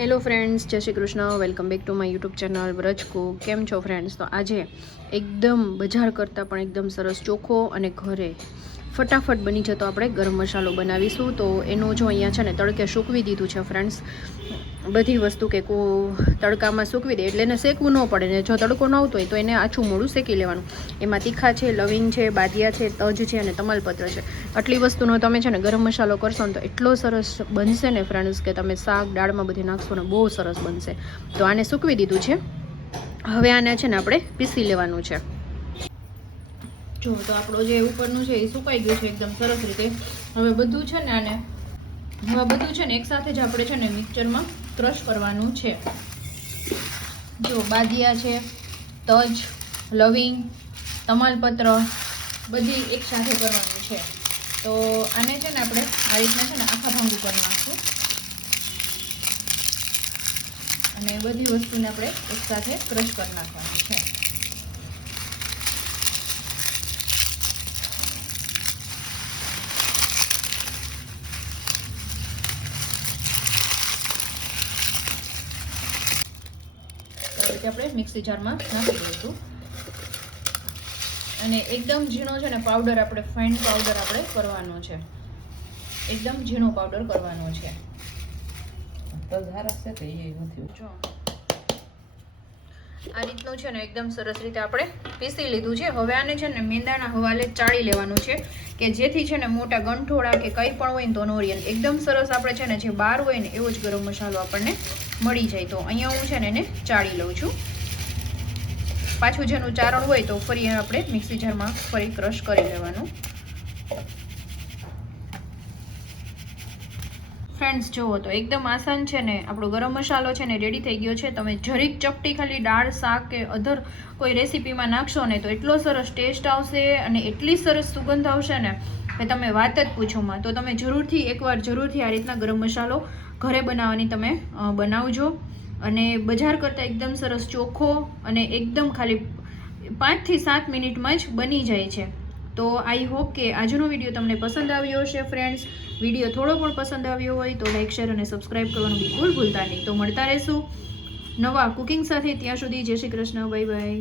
Hello friends Jai Shri Krishna. Welcome back to my YouTube channel વ્રજકો કેમ છો friends તો આજે એકદમ બજાર કરતાં પણ એકદમ સરસ ચોખ્ખો અને ઘરે ફટાફટ બની જતો આપણે ગરમ મસાલો બનાવીશું. તો એનું જો અહીંયા છે ને તડકે સૂકવી દીધું છે ફ્રેન્ડ્સ બધી વસ્તુ કે કો તડકામાં સૂકવી દે એટલે એને શેકવું ન પડે ને જો તડકો ન આવતો હોય તો એને આછું મોડું શેકી લેવાનું. એમાં તીખા છે, લવિંગ છે, બાદિયા છે, તજ છે અને તમાલપત્ર છે. આટલી વસ્તુનો તમે છે ને ગરમ મસાલો કરશો ને તો એટલો સરસ બનશે ને ફ્રેન્ડ્સ કે તમે શાક દાળમાં બધી નાખશો ને બહુ સરસ બનશે. તો આને સૂકવી દીધું છે. હવે આને છે ને આપણે પીસી લેવાનું છે. જો તો આપણો જે ઉપરનું છે એ સુકાઈ ગયું છે એકદમ સરસ રીતે. હવે બધું છે ને આને, હવે બધું છે ને એકસાથે જ આપણે છે ને મિક્સચરમાં ક્રશ કરવાનું છે. જો બાદિયા છે, તજ, લવિંગ, તમાલપત્ર બધી એકસાથે કરવાનું છે. તો આને છે ને આપણે આ રીતના છે ને આખા ભાંગું કરી નાખશું. અને બધી વસ્તુને આપણે એકસાથે ક્રશ કરી નાખવાનું છે. રીતે આપણે મિક્સી જારમાં નાખી દઈશું. અને એકદમ ઝીણો છે ને પાવડર આપણે ફાઇન પાવડર આપણે કરવાનો છે. એકદમ ઝીણો પાવડર કરવાનો છે. તો ધાર છે તો એ નથી. જો. આ રીતનું છે ને એકદમ સરસ રીતે આપણે પીસી લીધું છે. હવે આને છે ને મેંદાના હવાલે ચાળી લેવાનું છે કે જેથી છે ને મોટા ગંઠોળા કે કંઈ પણ હોય ને તો નોરિયન એકદમ સરસ આપણે છે ને જે બહાર હોય ને એવો જ ગરમ મસાલો આપણને મળી જાય. તો અહીંયા હું છે ને એને ચાળી લઉં છું. પાછું જેનું ચારણ હોય તો ફરી આપણે મિક્સી જારમાં ફરી ક્રશ કરી લેવાનું. ફ્રેન્ડ્સ, જુઓ તો એકદમ આસાન છે ને, આપણો ગરમ મસાલો છે ને રેડી થઈ ગયો છે. તમે જરીક ચપટી ખાલી દાળ, શાક કે અધર કોઈ રેસીપીમાં નાખશો ને, તો એટલો સરસ ટેસ્ટ આવશે અને એટલી સરસ સુગંધ આવશે ને કે તમે વાત જ પૂછોમાં તો તમે જરૂરથી એકવાર, જરૂરથી આ રીતના ગરમ મસાલો ઘરે બનાવવાની તમે બનાવજો. અને બજાર કરતાં એકદમ સરસ ચોખ્ખો અને એકદમ ખાલી પાંચથી સાત મિનિટમાં જ બની જાય છે. તો આઈ હોપ કે આજનો વીડિયો તમને પસંદ આવ્યો હશે ફ્રેન્ડ્સ વીડિયો થોડો પણ પસંદ આવ્યો હોય તો લાઈક શેર અને સબસ્ક્રાઈબ કરવાનું બિલકુલ ભૂલતા નહીં. તો મળતા રહેશું નવા કુકિંગ સાથે. ત્યાં સુધી જય શ્રી કૃષ્ણ. Bye bye